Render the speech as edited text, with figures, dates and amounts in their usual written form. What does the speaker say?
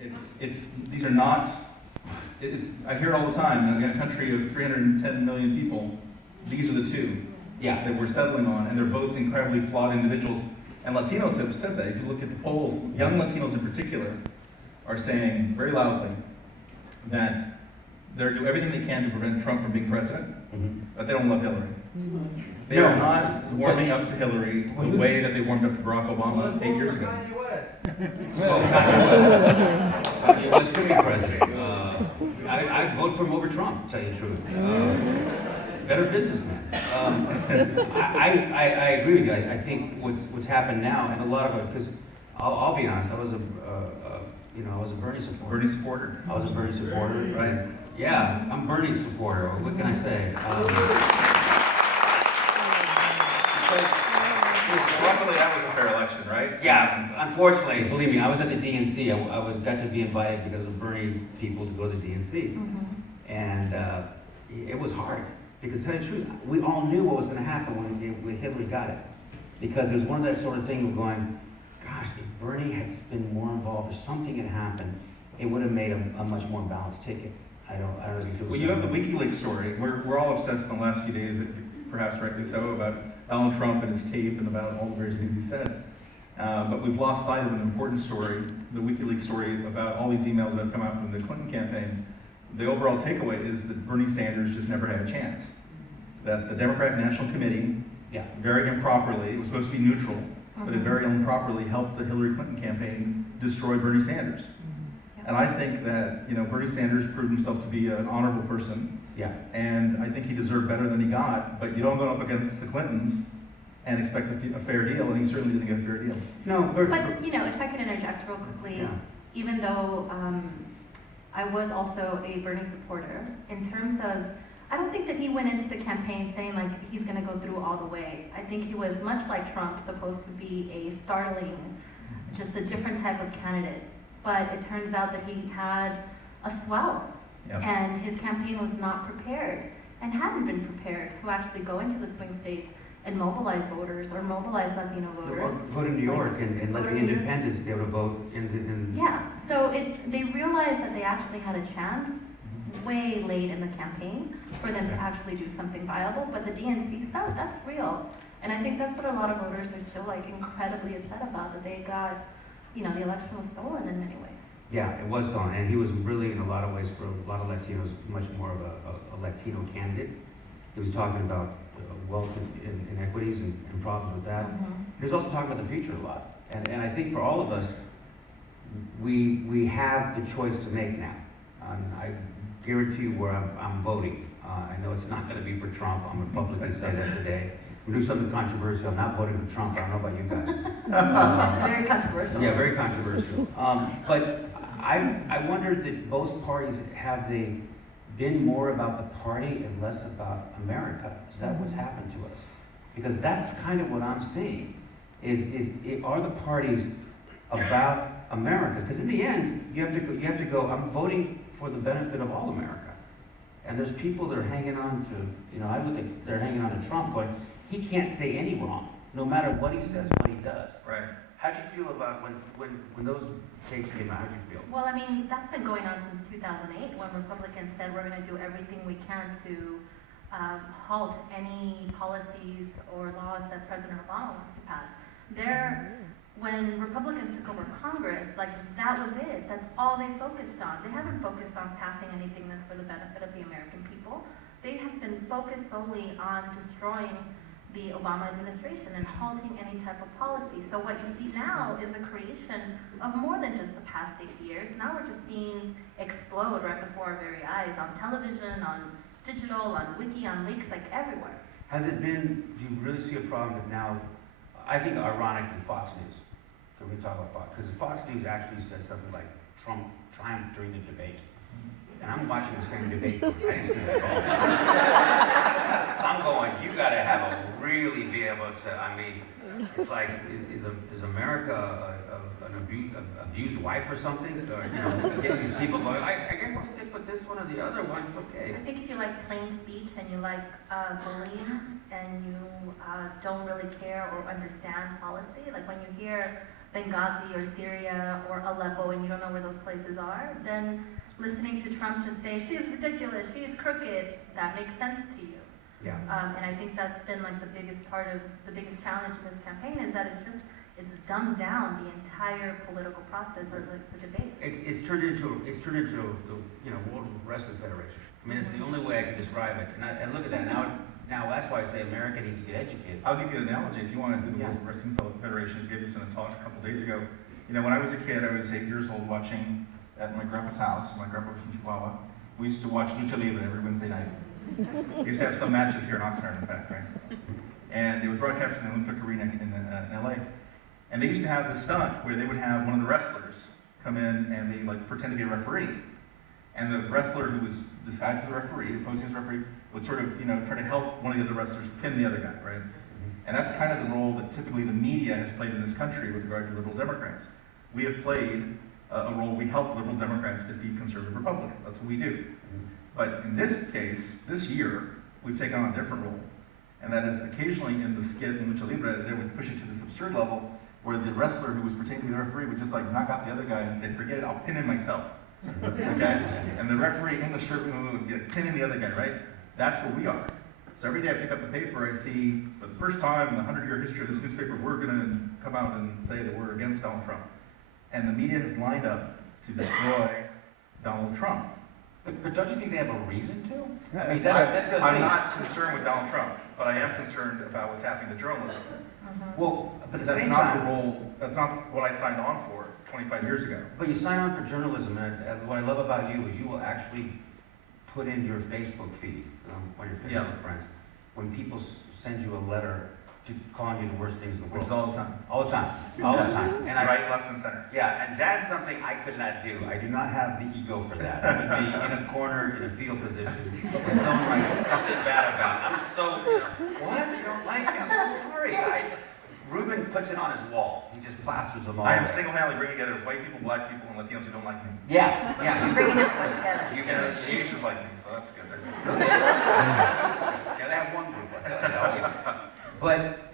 These are not, I hear it all the time, in a country of 310 million people, these are the two that we're settling on, and they're both incredibly flawed individuals. And Latinos have said that. If you look at the polls, young Latinos in particular are saying very loudly that they're doing everything they can to prevent Trump from being president, but they don't love Hillary. They are not warming up to Hillary the way that they warmed up to Barack Obama 8 years ago. Kanye West could be president. I'd vote for him over Trump, to tell you the truth. Better businessman. I agree with you. I think what's happened now, and a lot of it, because I'll be honest, I was a Bernie supporter. Bernie supporter. I was a Bernie supporter, right? Yeah, I'm Bernie's supporter. What can I say? Luckily, that was a fair election, right? Yeah, unfortunately, believe me, I was at the DNC. I got to be invited because of Bernie people to go to the DNC, and it was hard. Because to tell you the truth, we all knew what was going to happen when Hillary got it. Because it was one of that sort of thing of going, gosh, if Bernie had been more involved, if something had happened, it would have made a much more balanced ticket. I don't know if it was. Well, you have the WikiLeaks story. We're all obsessed in the last few days, perhaps rightly so, about Donald Trump and his tape and about all the various things he said. But we've lost sight of an important story, the WikiLeaks story about all these emails that have come out from the Clinton campaign. The overall takeaway is that Bernie Sanders just never had a chance. That the Democratic National Committee, very improperly, it was supposed to be neutral, but it very improperly helped the Hillary Clinton campaign destroy Bernie Sanders. And I think that Bernie Sanders proved himself to be an honorable person. And I think he deserved better than he got. But you don't go up against the Clintons and expect a fair deal, and he certainly didn't get a fair deal. No, but if I could interject real quickly, even though I was also a Bernie supporter, in terms of, I don't think that he went into the campaign saying like he's going to go through all the way. I think he was, much like Trump, supposed to be a startling, just a different type of candidate. But it turns out that he had a swell, and his campaign was not prepared and hadn't been prepared to actually go into the swing states and mobilize voters or mobilize Latino voters. Vote in New York and let the independents be able to vote in. Yeah, so they realized that they actually had a chance way late in the campaign for them to actually do something viable. But the DNC stuff, that's real. And I think that's what a lot of voters are still like incredibly upset about, that they got, the election was stolen in many ways. Yeah, it was stolen, and he was really, in a lot of ways, for a lot of Latinos, much more of a Latino candidate. He was talking about wealth inequities and problems with that. He was also talking about the future a lot. And I think for all of us, we have the choice to make now. I guarantee you where I'm voting. I know it's not going to be for Trump. I'm going to publicly say that today. We do something controversial. I'm not voting for Trump. I don't know about you guys. It's very controversial. Yeah, very controversial. But I wonder that both parties, have they been more about the party and less about America? Is that what's happened to us? Because that's kind of what I'm seeing. Are the parties about America? Because in the end, you have to go. I'm voting for the benefit of all America. And there's people that are hanging on to. They're hanging on to Trump, but he can't say any wrong, no matter what he says, what he does. Right. How'd you feel about when those tapes came out? How'd you feel? Well, I mean, that's been going on since 2008, when Republicans said we're going to do everything we can to halt any policies or laws that President Obama wants to pass. When Republicans took over Congress, that was it. That's all they focused on. They haven't focused on passing anything that's for the benefit of the American people. They have been focused solely on destroying the Obama administration and halting any type of policy. So what you see now is a creation of more than just the past 8 years. Now we're just seeing explode right before our very eyes, on television, on digital, on wiki, on leaks, everywhere. Has it been, do you really see a problem that now, I think ironically, Fox News, can we talk about Fox? Because Fox News actually said something like Trump triumphed during the debate. And I'm watching the same debate. I didn't see that at all. I'm going, you gotta really be able to, it's like, is America an abused wife or something? Or, getting these people going, I guess I'll stick with this one or the other one, it's okay. I think if you like plain speech and you like bullying and you don't really care or understand policy, like when you hear Benghazi or Syria or Aleppo and you don't know where those places are, then listening to Trump just say, she's ridiculous, she's crooked, that makes sense to you. Yeah. And I think that's been like the biggest part of, the biggest challenge in this campaign is that it's dumbed down the entire political process or the debates. It's turned into the World Wrestling Federation. I mean, it's the only way I can describe it. And look at that now. That's why I say America needs to get educated. I'll give you an analogy. If you want to do the Yeah. World Wrestling Federation, gave this in a talk a couple days ago. You know, when I was a kid, I was 8 years old watching at my grandpa's house. My grandpa was from Chihuahua. We used to watch Lucha Libre every Wednesday night. We used to have some matches here in Oxnard, in fact, right? And it was broadcast in the Olympic Arena in LA. And they used to have this stunt where they would have one of the wrestlers come in and they like pretend to be a referee. And the wrestler who was disguised as a referee, posing as a referee, would sort of, try to help one of the other wrestlers pin the other guy, right? And that's kind of the role that typically the media has played in this country with regard to liberal Democrats. We have played a role, we help liberal Democrats defeat conservative Republicans. That's what we do. But in this case, this year, we've taken on a different role. And that is occasionally in the skit in Lucha Libre, they would push it to this absurd level where the wrestler who was pretending to be the referee would just like knock out the other guy and say, forget it, I'll pin him myself. Okay? And the referee in the shirt would get pinning the other guy, right? That's what we are. So every day I pick up the paper, I see for the first time in the 100-year history of this newspaper, we're going to come out and say that we're against Donald Trump. And the media has lined up to destroy Donald Trump. But don't you think they have a reason to? I mean, that's the I'm thing. not concerned with Donald Trump, but I am concerned about what's happening to journalism. Well, but at the That's same not the time, role, that's not what I signed on for 25 years ago. but you sign on for journalism, and what I love about you is you will actually put in your Facebook feed, on your Facebook Yeah. friends, when people send you a letter to calling you the worst things in the Which world. is all the time. All the time, all the time. And Right, left, and center. Yeah, and that's something I could not do. I do not have the ego for that. I would be in a corner, in a fetal position, and someone writes something bad about it. I'm so, what? You don't like me? I'm so sorry. Ruben puts it on his wall. He just plasters them all. I am single-handedly bringing together white people, black people, and Latinos who don't like me. Yeah. Bringing everyone together. You And can, the Asians like me, so that's good. yeah, they have one group, I tell you, always. But